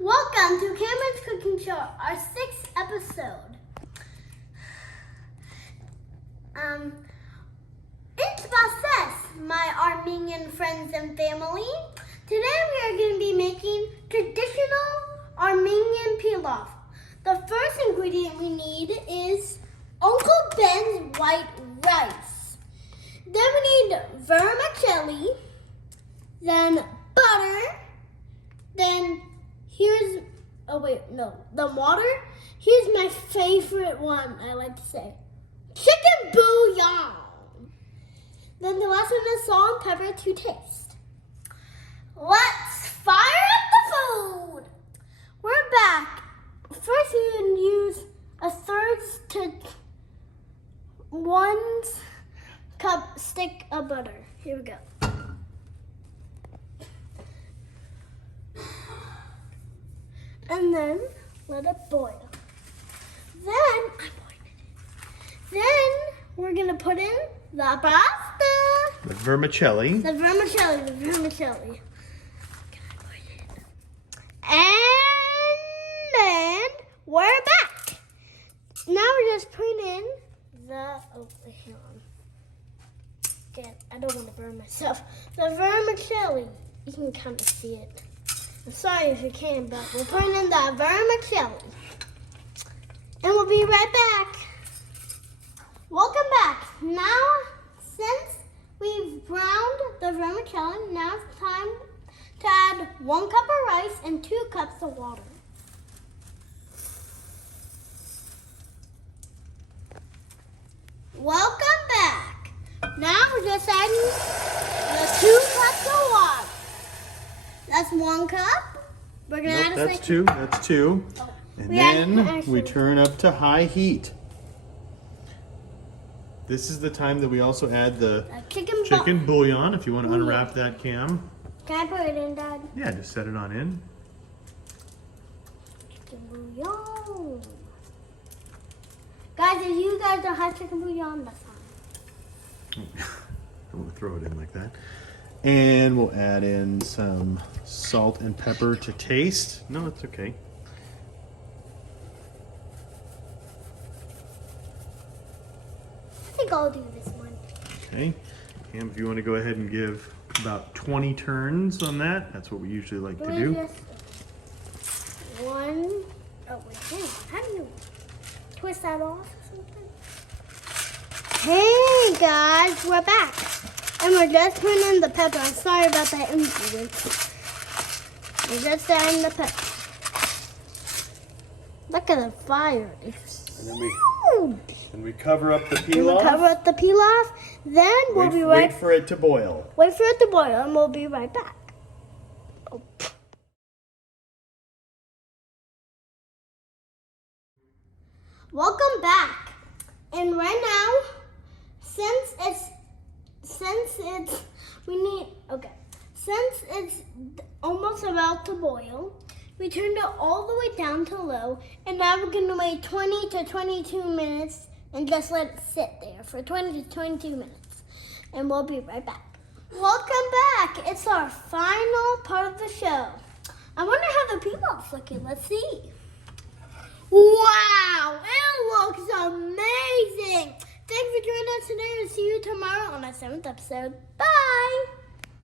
Welcome to Cameron's Cooking Show, our 6th episode. It's Bases, my Armenian friends and family. Today we are going to be making traditional Armenian Pilaf. The first ingredient we need is Uncle Ben's white rice. Then we need vermicelli, then butter, then here's, the water. Here's my favorite one, I like to say. Chicken bouillon. Then the last one is salt and pepper to taste. Let's fire up the food. We're back. First we can use a 1/3 to 1 cup stick of butter. Here we go. And then let it boil. Then we're gonna put in the pasta. The vermicelli. The vermicelli. And then we're back. Now we're just putting in the, hang on. Again, I don't want to burn myself. The vermicelli. You can kind of see it. I'm sorry if you can, but we're putting in the vermicelli. And we'll be right back. Welcome back. Now, since we've browned the vermicelli, now it's time to add 1 cup of rice and 2 cups of water. Welcome back. Now we're just adding the 2 cups of water. That's 1 cup. We're gonna add a that's 2. That's 2. Oh. And then we turn up to high heat. This is the time that we also add the chicken bouillon. If you want to unwrap that, Cam. Can I put it in, Dad? Yeah, just set it on in. Chicken bouillon. Guys, if you guys don't have chicken bouillon, that's fine. We'll throw it in like that. And we'll add in some salt and pepper to taste. No, it's okay. I think I'll do this one. Okay. Cam, if you want to go ahead and give about 20 turns on that, that's what we usually like to do. One. Oh, wait, hang on. How do you twist that off or something? Hey, guys, we're back. And we're just putting in the pepper. I'm sorry about that ingredient. We're just adding the pepper. Look at the fire. It's And we cover up the pilaf. We'll cover up the pilaf. Then we'll be right. Wait for it to boil. Wait for it to boil, and we'll be right back. Oh. Welcome back. And right now, since it's almost about to boil, we turned it all the way down to low, and now we're gonna wait 20 to 22 minutes and just let it sit there for 20 to 22 minutes, and we'll be right back. Welcome back. It's our final part of the show. I wonder how the pilaf's looking. Let's see. Wow, it looks amazing. Thanks for joining us today. We'll see you tomorrow on our 7th episode. Bye.